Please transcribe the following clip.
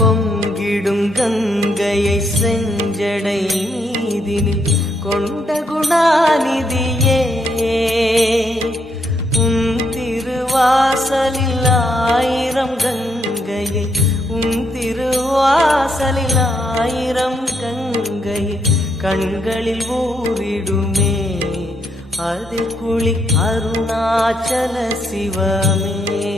பொங்கிடும் கங்கையை செஞ்சடை மீதினில் கொண்ட குணாநிதியே உன் திருவாசலில் ஆயிரம் கங்கையை உன் திருவாசலில் ஆயிரம் கங்கையை கண்களில் ஊறிடுமே அது குளி அருணாச்சல சிவமே.